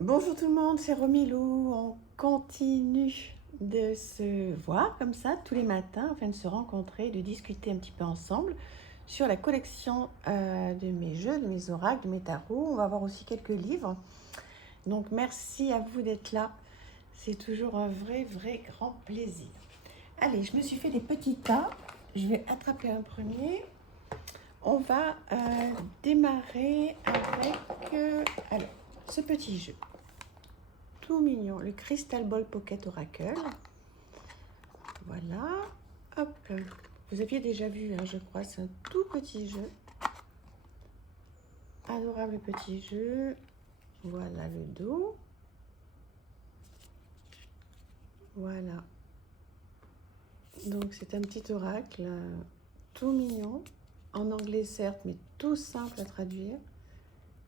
Bonjour tout le monde, c'est Romilou. On continue de se voir comme ça tous les matins afin de se rencontrer, de discuter un petit peu ensemble sur la collection de mes jeux, de mes oracles, de mes tarots. On va voir aussi quelques livres. Donc merci à vous d'être là. C'est toujours un vrai grand plaisir. Allez, je me suis fait des petits tas. Je vais attraper un premier. On va démarrer avec alors, ce petit jeu. Tout mignon, le Crystal Ball Pocket Oracle. Voilà, hop. Vous aviez déjà vu, hein, je crois, c'est un tout petit jeu. Adorable petit jeu. Voilà le dos. Voilà. Donc c'est un petit oracle tout mignon. En anglais certes, mais tout simple à traduire.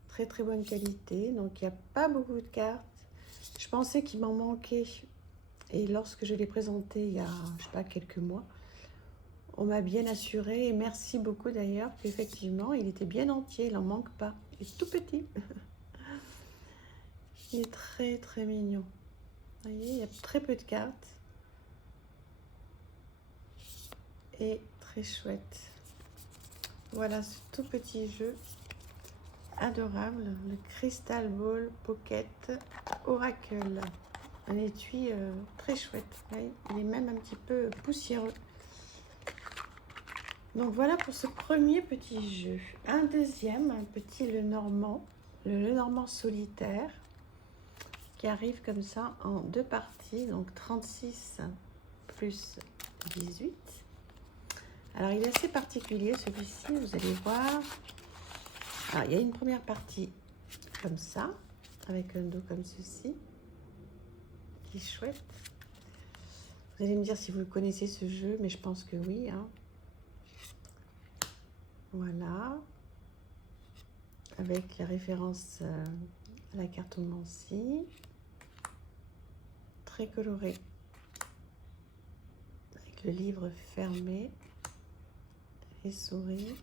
Très bonne qualité. Donc il n'y a pas beaucoup de cartes. Je pensais qu'il m'en manquait. Et lorsque je l'ai présenté il y a, je sais pas, quelques mois, on m'a bien assuré, et merci beaucoup d'ailleurs, qu'effectivement, il était bien entier, il n'en manque pas. Il est tout petit. Il est très mignon. Vous voyez, il y a très peu de cartes. Et très chouette. Voilà ce tout petit jeu adorable, le Crystal Ball Pocket Oracle. Un étui très chouette. Vous voyez, il est même un petit peu poussiéreux. Donc voilà pour ce premier petit jeu. Un deuxième, un petit Lenormand, le Lenormand solitaire, qui arrive comme ça en deux parties, donc 36 plus 18. Alors il est assez particulier celui-ci, vous allez voir. Alors il y a une première partie comme ça, avec un dos comme ceci, qui est chouette. Vous allez me dire si vous connaissez ce jeu, mais je pense que oui, hein. Voilà, avec la référence à la cartomancie, très coloré, avec le livre fermé, les souris.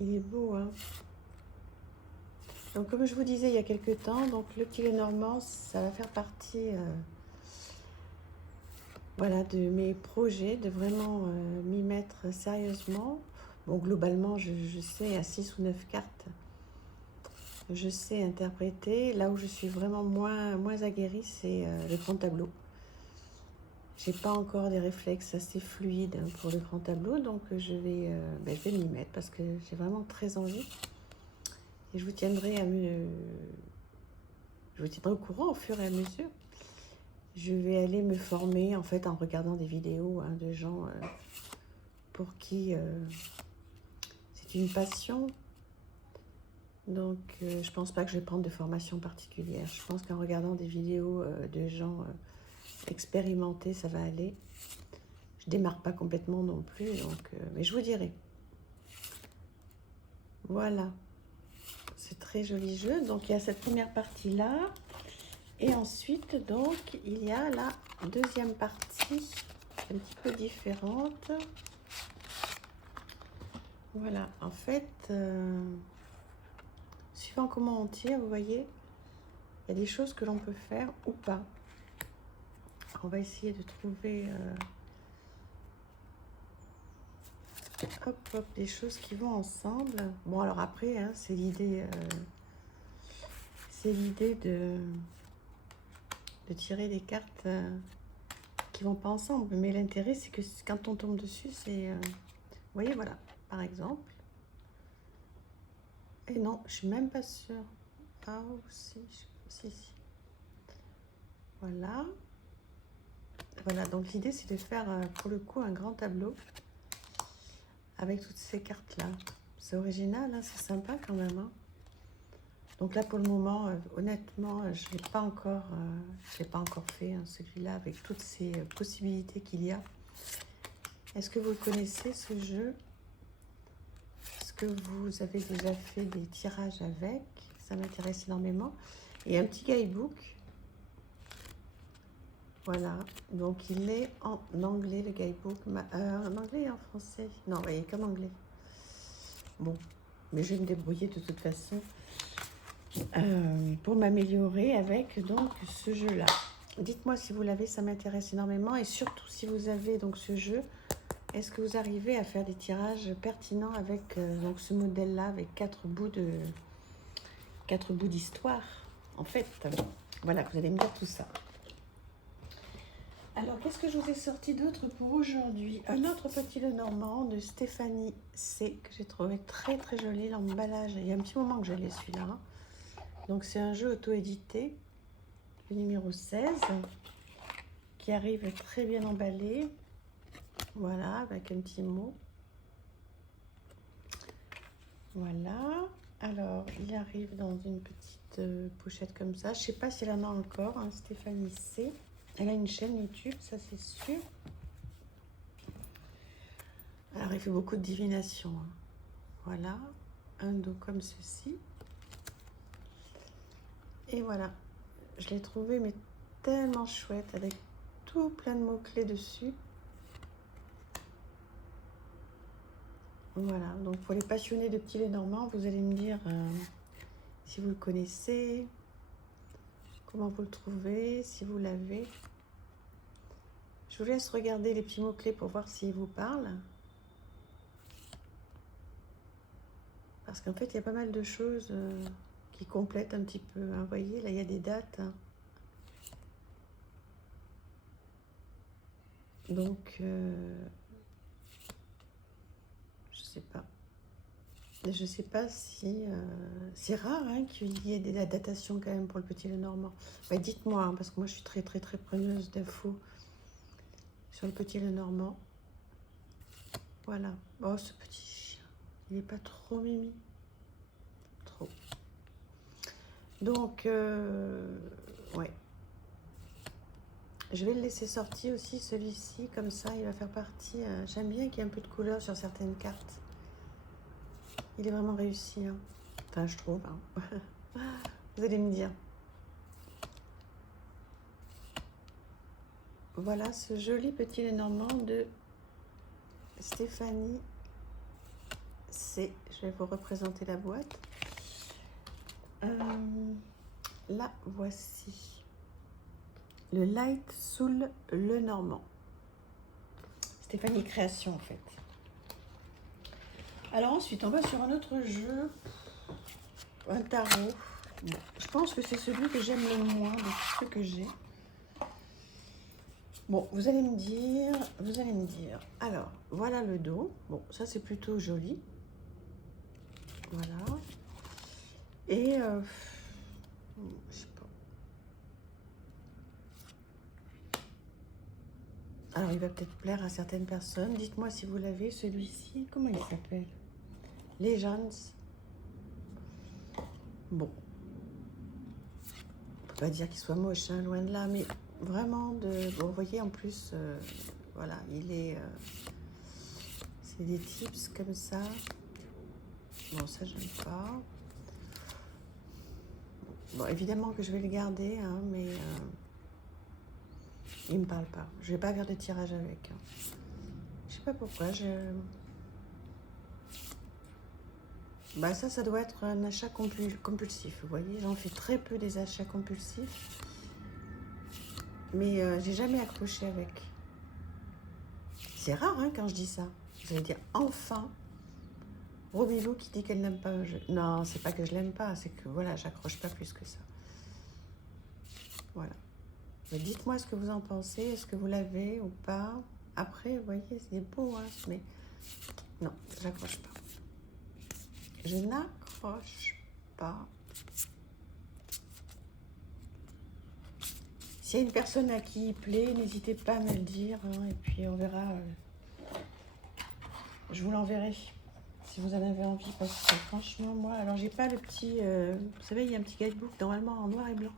Il est beau, hein. Donc comme je vous disais il y a quelques temps, donc le petit Lenormand, ça va faire partie voilà, de mes projets, de vraiment m'y mettre sérieusement. Bon, globalement, je sais à 6 ou 9 cartes, je sais interpréter. Là où je suis vraiment moins aguerrie, c'est le grand tableau. J'ai pas encore des réflexes assez fluides pour le grand tableau, donc je vais m'y mettre parce que j'ai vraiment très envie. Et je vous tiendrai au courant au fur et à mesure. Je vais aller me former en fait en regardant des vidéos hein, de gens pour qui c'est une passion. Donc je pense pas que je vais prendre de formation particulière. Je pense qu'en regardant des vidéos de gens expérimentés, ça va aller. Je démarre pas complètement non plus, donc mais je vous dirai. Voilà, c'est très joli jeu. Donc il y a cette première partie là. Et ensuite, donc, il y a la deuxième partie, un petit peu différente. Voilà, en fait, suivant comment on tire, vous voyez, il y a des choses que l'on peut faire ou pas. On va essayer de trouver des choses qui vont ensemble. Bon, alors après, hein, c'est l'idée de tirer des cartes qui vont pas ensemble. Mais l'intérêt, c'est que quand on tombe dessus, c'est... vous voyez, voilà, par exemple. Et non, je suis même pas sûre. Ah, si. Voilà. Voilà, donc l'idée, c'est de faire, pour le coup, un grand tableau avec toutes ces cartes-là. C'est original, hein, c'est sympa quand même, hein. Donc là, pour le moment, honnêtement, je l'ai pas encore fait, hein, celui-là, avec toutes ces possibilités qu'il y a. Est-ce que vous connaissez ce jeu? Est-ce que vous avez déjà fait des tirages avec? Ça m'intéresse énormément. Et un petit guidebook. Voilà, donc il est en anglais, le guidebook. En anglais et en français? Non, il est qu'en anglais. Bon, mais je vais me débrouiller de toute façon pour m'améliorer avec donc ce jeu-là. Dites-moi si vous l'avez, ça m'intéresse énormément. Et surtout si vous avez donc ce jeu, est-ce que vous arrivez à faire des tirages pertinents avec donc ce modèle-là, avec 4 bouts d'histoire, en fait. Voilà, vous allez me dire tout ça. Alors, qu'est-ce que je vous ai sorti d'autre pour aujourd'hui? Un autre petit Lenormand de Stéphanie C, que j'ai trouvé très très joli, l'emballage. Il y a un petit moment que je l'ai celui-là. Hein. Donc, c'est un jeu auto-édité, le numéro 16, qui arrive très bien emballé. Voilà, avec un petit mot. Voilà. Alors, il arrive dans une petite pochette comme ça. Je ne sais pas si elle en a encore, hein, Stéphanie C. Elle a une chaîne YouTube, ça c'est sûr. Alors, il fait beaucoup de divination. Hein. Voilà. Un dos comme ceci. Et voilà. Je l'ai trouvé, mais tellement chouette, avec tout plein de mots-clés dessus. Voilà. Donc, pour les passionnés de petits Lenormand, vous allez me dire si vous le connaissez, comment vous le trouvez, si vous l'avez. Je vous laisse regarder les petits mots-clés pour voir s'ils vous parlent. Parce qu'en fait, il y a pas mal de choses qui complètent un petit peu. Hein. Vous voyez, là, il y a des dates. Hein. Donc, je sais pas. Je sais pas si... c'est rare hein, qu'il y ait de la datation quand même pour le petit Lenormand. Bah, dites-moi, hein, parce que moi, je suis très, très, très preneuse d'infos sur le petit Lenormand. Voilà. Oh, ce petit chien. Il n'est pas trop mimi. Trop. Donc, ouais. Je vais le laisser sortir aussi, celui-ci, comme ça, il va faire partie... J'aime bien qu'il y ait un peu de couleur sur certaines cartes. Il est vraiment réussi. Hein. Enfin, je trouve. Hein. Vous allez me dire. Voilà ce joli petit Lenormand de Stéphanie C. Je vais vous représenter la boîte. Là, voici le Light Soul Lenormand. Stéphanie Création, en fait. Alors ensuite, on va sur un autre jeu, un tarot. Je pense que c'est celui que j'aime le moins de tous ceux que j'ai. Bon, vous allez me dire. Alors, voilà le dos. Bon, ça c'est plutôt joli. Voilà. Et, je sais pas. Alors, il va peut-être plaire à certaines personnes. Dites-moi si vous l'avez, celui-ci. Comment il s'appelle? Legends. Bon. On peut pas dire qu'il soit moche, hein, loin de là, mais vraiment de... Bon, vous voyez, en plus, voilà, il est... c'est des tips comme ça. Bon, ça, j'aime pas. Bon, évidemment que je vais le garder, hein, mais... il me parle pas. Je vais pas faire de tirage avec. Hein. Je sais pas pourquoi, Bah ça doit être un achat compulsif, vous voyez. J'en fais très peu des achats compulsifs. Mais j'ai jamais accroché avec. C'est rare hein, quand je dis ça. Vous allez dire enfin Robilou qui dit qu'elle n'aime pas un jeu. Non, c'est pas que je l'aime pas, c'est que voilà, j'accroche pas plus que ça. Voilà. Dites-moi ce que vous en pensez, est-ce que vous l'avez ou pas. Après, vous voyez, c'est beau, hein, mais non, j'accroche pas. Je n'accroche pas. S'il y a une personne à qui il plaît, n'hésitez pas à me le dire, hein, et puis on verra. Je vous l'enverrai si vous en avez envie, parce que franchement, moi, alors j'ai pas le petit, vous savez, il y a un petit guidebook normalement en noir et blanc.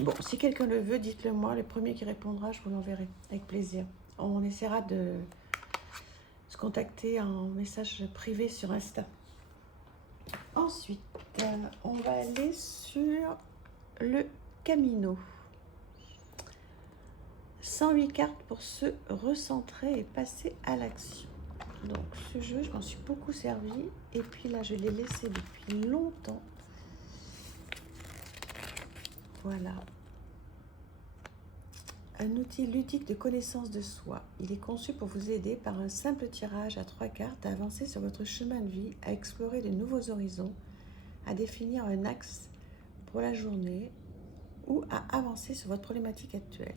Bon, si quelqu'un le veut, dites-le moi. Le premier qui répondra, je vous l'enverrai avec plaisir. On essaiera de se contacter en message privé sur Insta. Ensuite, on va aller sur le Camino. 108 cartes pour se recentrer et passer à l'action. Donc ce jeu, je m'en suis beaucoup servi. Et puis là, je l'ai laissé depuis longtemps. Voilà. Un outil ludique de connaissance de soi. Il est conçu pour vous aider par un simple tirage à 3 cartes à avancer sur votre chemin de vie, à explorer de nouveaux horizons, à définir un axe pour la journée ou à avancer sur votre problématique actuelle.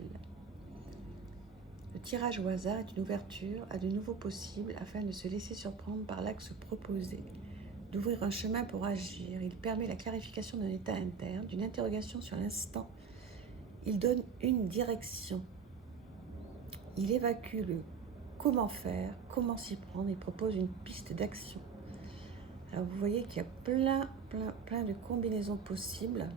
Le tirage au hasard est une ouverture à de nouveaux possibles afin de se laisser surprendre par l'axe proposé, d'ouvrir un chemin pour agir. Il permet la clarification d'un état interne, d'une interrogation sur l'instant. Il donne une direction. Il évacue le comment faire, comment s'y prendre. Il propose une piste d'action. Alors vous voyez qu'il y a plein de combinaisons possibles.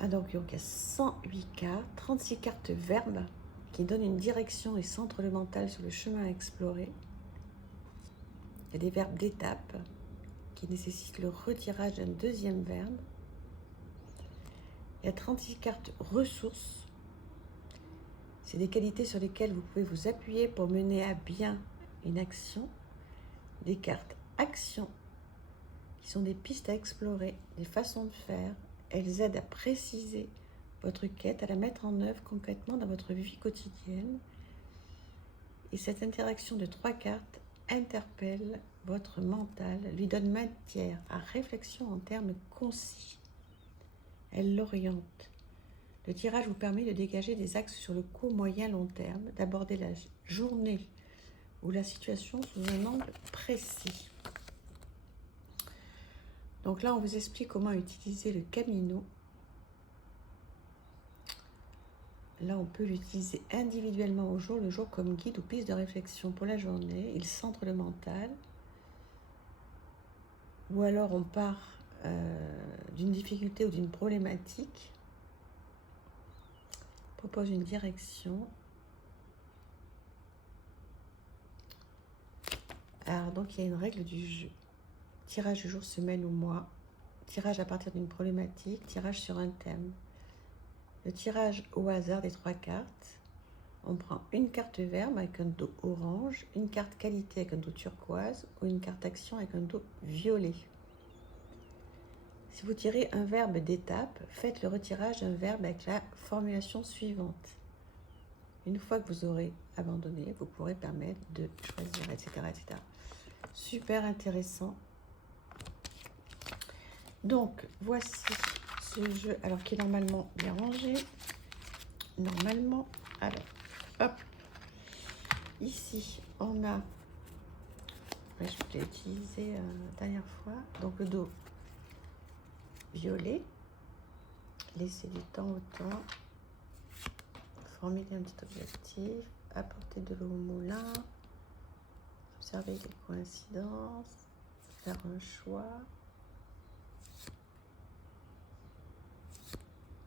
Ah donc il y a 108 cartes, 36 cartes verbes qui donnent une direction et centrent le mental sur le chemin à explorer. Il y a des verbes d'étape qui nécessitent le retirage d'un deuxième verbe. Il y a 36 cartes ressources. C'est des qualités sur lesquelles vous pouvez vous appuyer pour mener à bien une action. Des cartes actions qui sont des pistes à explorer, des façons de faire. Elles aident à préciser votre quête, à la mettre en œuvre concrètement dans votre vie quotidienne. Et cette interaction de 3 cartes interpelle votre mental, lui donne matière à réflexion en termes concis. Elle l'oriente. Le tirage vous permet de dégager des axes sur le court, moyen, long terme, d'aborder la journée ou la situation sous un angle précis. Donc là, on vous explique comment utiliser le Camino. Là, on peut l'utiliser individuellement au jour le jour comme guide ou piste de réflexion pour la journée. Il centre le mental. Ou alors, on part d'une difficulté ou d'une problématique, propose une direction. Alors, donc, il y a une règle du jeu. Tirage du jour, semaine ou mois. Tirage à partir d'une problématique. Tirage sur un thème. Le tirage au hasard des 3 cartes. On prend une carte verbe avec un dos orange, une carte qualité avec un dos turquoise ou une carte action avec un dos violet. Si vous tirez un verbe d'étape, faites le retirage d'un verbe avec la formulation suivante. Une fois que vous aurez abandonné, vous pourrez permettre de choisir, etc., etc. Super intéressant. Donc, voici ce jeu, alors qui est normalement bien rangé. Normalement, alors, hop. Ici, on a, je l'ai utilisé la dernière fois, donc le dos violet. Laissez du temps au temps. Formuler un petit objectif. Apporter de l'eau au moulin. Observer les coïncidences. Faire un choix.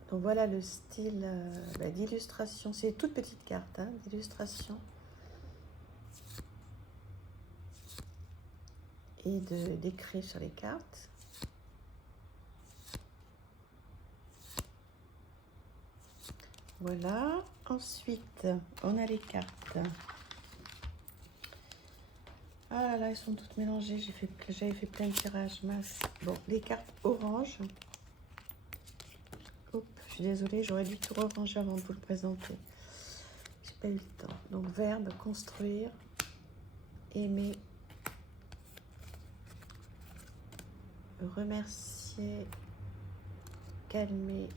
Donc voilà le style d'illustration. C'est toute petite carte d'illustration. Et d'écrire sur les cartes. Voilà. Ensuite, on a les cartes. Ah là, elles sont toutes mélangées. J'avais fait plein de tirages, mince. Bon, les cartes orange. Oups, je suis désolée, j'aurais dû tout ranger avant de vous le présenter. J'ai pas eu le temps. Donc, verbe, construire, aimer, remercier, calmer,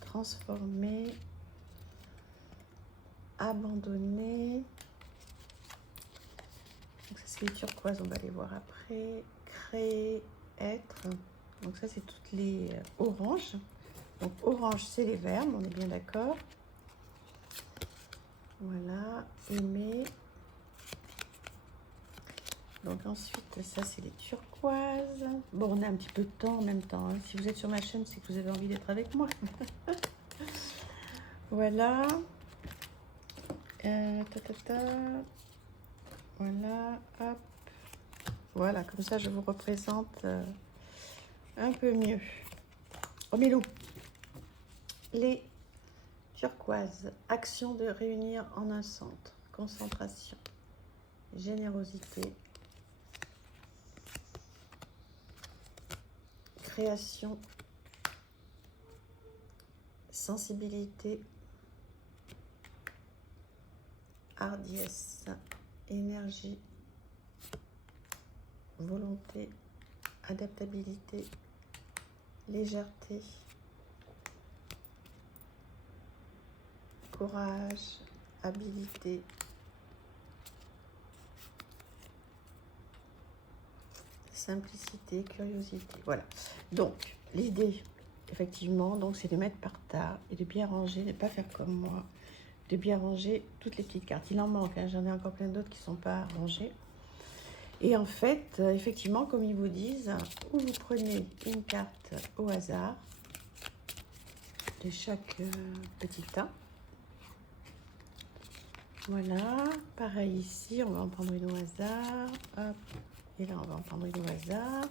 transformer, abandonner. Donc ça c'est les turquoises, on va les voir après. Créer, être. Donc ça c'est toutes les oranges. Donc orange c'est les verbes, on est bien d'accord. Voilà, aimer. Donc ensuite ça c'est les turquoises. Bon, on a un petit peu de temps en même temps. Si vous êtes sur ma chaîne, c'est que vous avez envie d'être avec moi. Voilà. Voilà, hop. Voilà, comme ça je vous représente un peu mieux. Oh Milou, les turquoises, action de réunir en un centre. concentration, générosité, création, sensibilité, hardiesse, énergie, volonté, adaptabilité, légèreté, courage, habilité, simplicité, curiosité. Voilà. Donc, l'idée, effectivement, donc, c'est de mettre par tas et de bien ranger, de ne pas faire comme moi, de bien ranger toutes les petites cartes. Il en manque, hein, j'en ai encore plein d'autres qui ne sont pas rangées. Et en fait, effectivement, comme ils vous disent, ou vous prenez une carte au hasard de chaque petit tas. Voilà, pareil ici, on va en prendre une au hasard. Hop. Et là, on va en prendre une au hasard.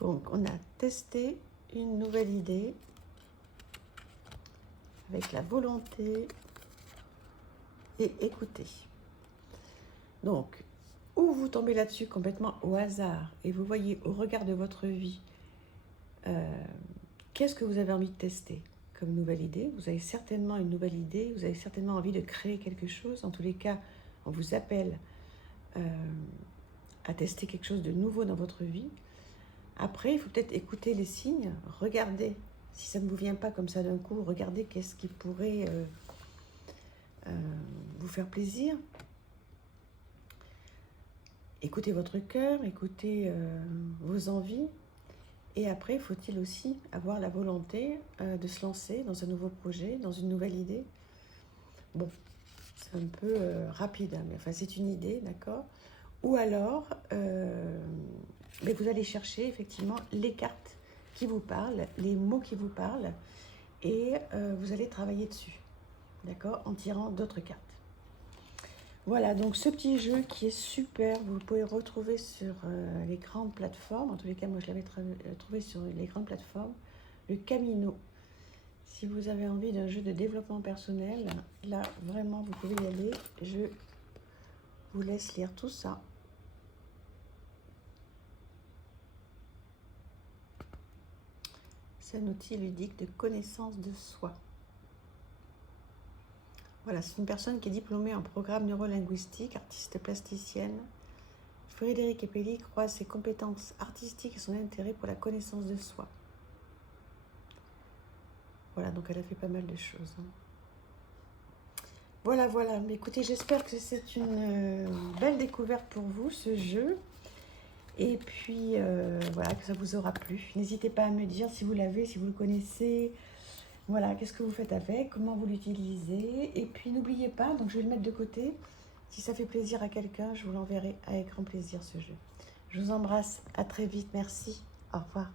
Donc, on a testé une nouvelle idée avec la volonté et écouter. Donc, ou vous tombez là-dessus complètement au hasard et vous voyez au regard de votre vie qu'est-ce que vous avez envie de tester comme nouvelle idée. Vous avez certainement une nouvelle idée, vous avez certainement envie de créer quelque chose. En tous les cas, on vous appelle à tester quelque chose de nouveau dans votre vie. Après, il faut peut-être écouter les signes, regarder. Si ça ne vous vient pas comme ça d'un coup, regardez qu'est-ce qui pourrait vous faire plaisir. Écoutez votre cœur, écoutez vos envies. Et après, faut-il aussi avoir la volonté de se lancer dans un nouveau projet, dans une nouvelle idée. Bon, c'est un peu rapide, hein, mais enfin, c'est une idée, d'accord? Ou alors, mais vous allez chercher effectivement les cartes qui vous parlent, les mots qui vous parlent, et vous allez travailler dessus, d'accord? En tirant d'autres cartes. Voilà, donc ce petit jeu qui est super, vous pouvez retrouver sur les grandes plateformes. En tous les cas, moi je l'avais trouvé sur les grandes plateformes. Le Camino. Si vous avez envie d'un jeu de développement personnel, là vraiment vous pouvez y aller. Je vous laisse lire tout ça. C'est un outil ludique de connaissance de soi. Voilà, c'est une personne qui est diplômée en programme neurolinguistique, artiste plasticienne. Frédéric Epelli croise ses compétences artistiques et son intérêt pour la connaissance de soi. Voilà, donc elle a fait pas mal de choses. Voilà, voilà. Mais écoutez, j'espère que c'est une belle découverte pour vous, ce jeu. Et puis, voilà, que ça vous aura plu. N'hésitez pas à me dire si vous l'avez, si vous le connaissez. Voilà, qu'est-ce que vous faites avec, comment vous l'utilisez. Et puis, n'oubliez pas, donc je vais le mettre de côté. Si ça fait plaisir à quelqu'un, je vous l'enverrai avec grand plaisir, ce jeu. Je vous embrasse, à très vite, merci, au revoir.